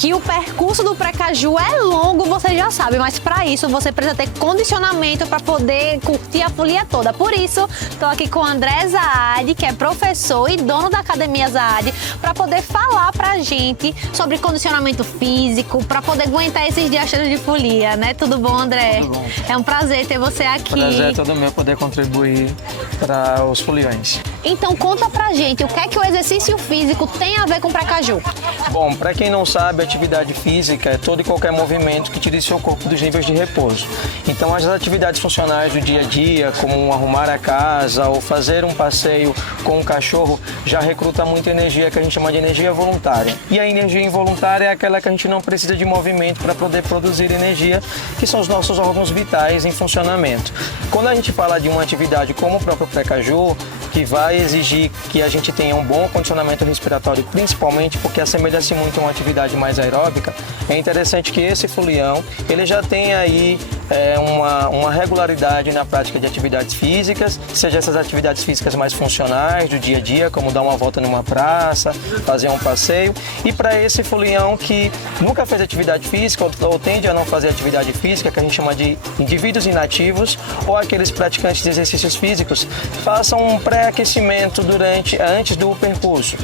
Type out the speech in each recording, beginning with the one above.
Que o percurso do Precaju é longo, você já sabe, mas para isso você precisa ter condicionamento para poder curtir a folia toda. Por isso, estou aqui com o André Zaad, que é professor e dono da Academia Zaad, para poder falar pra gente sobre condicionamento físico, para poder aguentar esses dias cheios de folia, né? Tudo bom, André? Tudo bom. É um prazer ter você aqui. Prazer é todo meu poder contribuir para os foliões. Então conta pra gente, o que é que o exercício físico tem a ver com Precaju? Bom, para quem não sabe, atividade física é todo e qualquer movimento que tire seu corpo dos níveis de repouso. Então, as atividades funcionais do dia a dia, como arrumar a casa ou fazer um passeio com um cachorro, já recruta muita energia que a gente chama de energia voluntária. E a energia involuntária é aquela que a gente não precisa de movimento para poder produzir energia, que são os nossos órgãos vitais em funcionamento. Quando a gente fala de uma atividade como o próprio Precaju, que vai exigir que a gente tenha um bom condicionamento respiratório, principalmente porque assemelha-se muito a uma atividade mais aeróbica, é interessante que esse folião ele já tenha aí uma regularidade na prática de atividades físicas, seja essas atividades físicas mais funcionais do dia a dia, como dar uma volta numa praça, fazer um passeio, e para esse folião que nunca fez atividade física ou tende a não fazer atividade física, que a gente chama de indivíduos inativos, ou aqueles praticantes de exercícios físicos, façam um pré-aquecimento antes do percurso.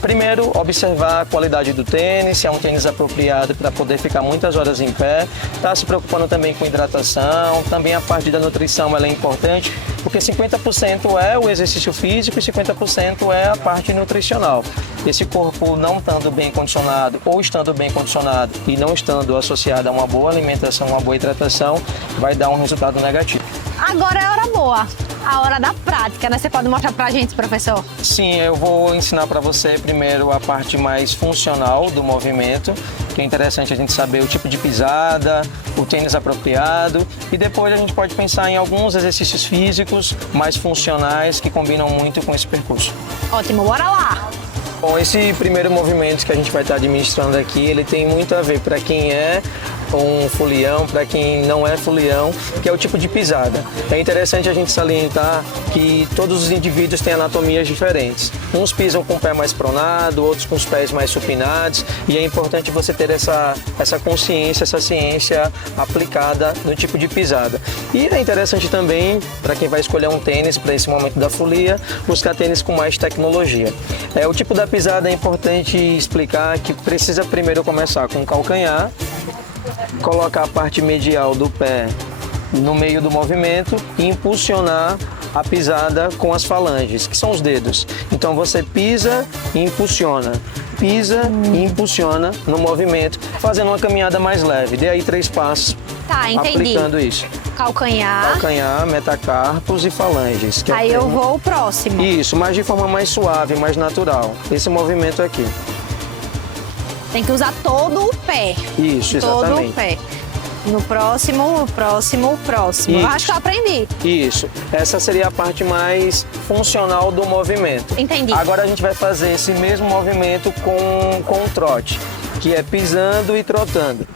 Primeiro, observar a qualidade do tênis, se é um tênis apropriado para poder ficar muitas horas em pé, tá se preocupando também com hidratação, também a parte da nutrição ela é importante, porque 50% é o exercício físico e 50% é a parte nutricional. Esse corpo não estando bem condicionado ou estando bem condicionado e não estando associado a uma boa alimentação, uma boa hidratação, vai dar um resultado negativo. Agora é a hora boa, a hora da prática, né? Você pode mostrar pra gente, professor? Sim, eu vou ensinar para você primeiro a parte mais funcional do movimento, que é interessante a gente saber o tipo de pisada, o tênis apropriado, e depois a gente pode pensar em alguns exercícios físicos mais funcionais que combinam muito com esse percurso. Ótimo, bora lá! Bom, esse primeiro movimento que a gente vai estar administrando aqui, ele tem muito a ver para quem é um folião, para quem não é folião, que é o tipo de pisada. É interessante a gente salientar que todos os indivíduos têm anatomias diferentes. Uns pisam com o pé mais pronado, outros com os pés mais supinados, e é importante você ter essa consciência, essa ciência aplicada no tipo de pisada. E é interessante também, para quem vai escolher um tênis para esse momento da folia, buscar tênis com mais tecnologia. O tipo da pisada é importante explicar que precisa primeiro começar com o calcanhar, colocar a parte medial do pé no meio do movimento e impulsionar a pisada com as falanges, que são os dedos. Então você pisa e impulsiona no movimento, fazendo uma caminhada mais leve. Dê aí 3 passos, tá, entendi. Aplicando isso. Calcanhar, metacarpos e falanges. Que aí eu vou o próximo. Isso, mas de forma mais suave, mais natural. Esse movimento aqui. Tem que usar todo o pé. Isso, exatamente. Todo o pé. No próximo. Isso. Acho que eu aprendi. Isso. Essa seria a parte mais funcional do movimento. Entendi. Agora a gente vai fazer esse mesmo movimento com o trote, que é pisando e trotando,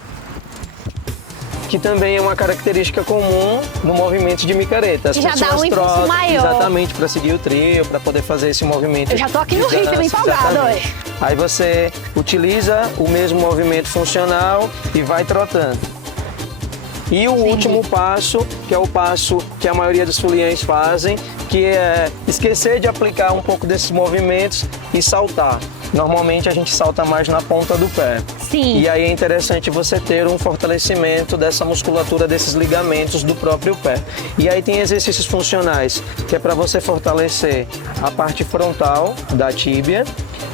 que também é uma característica comum no movimento de micareta. As já pessoas dá um impulso trotam, maior. Exatamente, para seguir o trio, para poder fazer esse movimento. Eu já tô aqui no ritmo, empolgado hoje. Aí você utiliza o mesmo movimento funcional e vai trotando. E o último passo, que é o passo que a maioria dos foliões fazem, que é esquecer de aplicar um pouco desses movimentos e saltar. Normalmente a gente salta mais na ponta do pé. Sim. E aí é interessante você ter um fortalecimento dessa musculatura, desses ligamentos do próprio pé. E aí tem exercícios funcionais, que é para você fortalecer a parte frontal da tíbia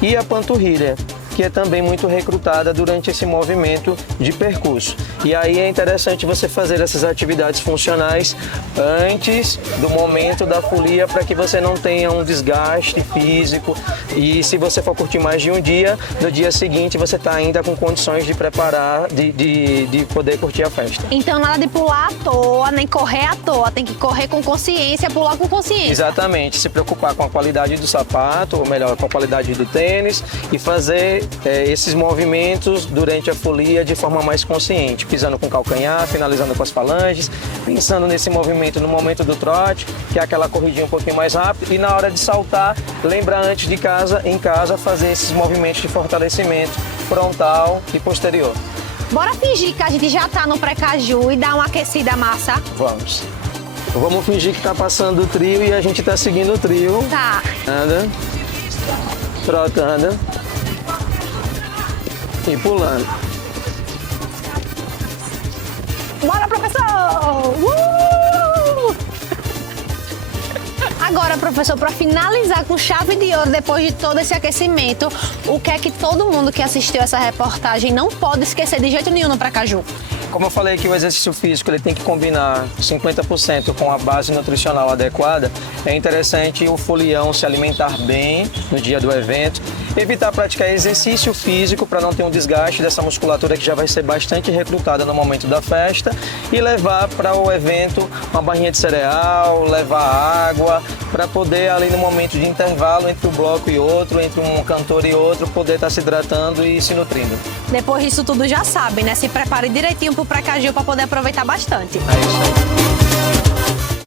e a panturrilha, que é também muito recrutada durante esse movimento de percurso. E aí é interessante você fazer essas atividades funcionais antes do momento da folia, para que você não tenha um desgaste físico. E se você for curtir mais de um dia, no dia seguinte você está ainda com condições de preparar, de poder curtir a festa. Então nada de pular à toa, nem correr à toa, tem que correr com consciência, pular com consciência. Exatamente, se preocupar com a qualidade do sapato, ou melhor, com a qualidade do tênis, e fazer esses movimentos durante a folia de forma mais consciente, pisando com o calcanhar, finalizando com as falanges, pensando nesse movimento no momento do trote, que é aquela corridinha um pouquinho mais rápida, e na hora de saltar, lembrar antes de em casa, fazer esses movimentos de fortalecimento frontal e posterior. Bora fingir que a gente já tá no pré-caju e dar uma aquecida massa. Vamos. Vamos fingir que tá passando o trio e a gente tá seguindo o trio. Tá. Anda. Trotando. E pulando. Bora, professor! Agora, professor, para finalizar com chave de ouro, depois de todo esse aquecimento, o que é que todo mundo que assistiu essa reportagem não pode esquecer de jeito nenhum no Pracaju? Como eu falei que o exercício físico ele tem que combinar 50% com a base nutricional adequada, é interessante o folião se alimentar bem no dia do evento, evitar praticar exercício físico para não ter um desgaste dessa musculatura que já vai ser bastante recrutada no momento da festa e levar para o evento uma barrinha de cereal, levar água, para poder ali no momento de intervalo entre um bloco e outro, entre um cantor e outro, poder estar se hidratando e se nutrindo. Depois disso tudo já sabe, né? Se prepare direitinho pro Pracaju para poder aproveitar bastante. É isso aí.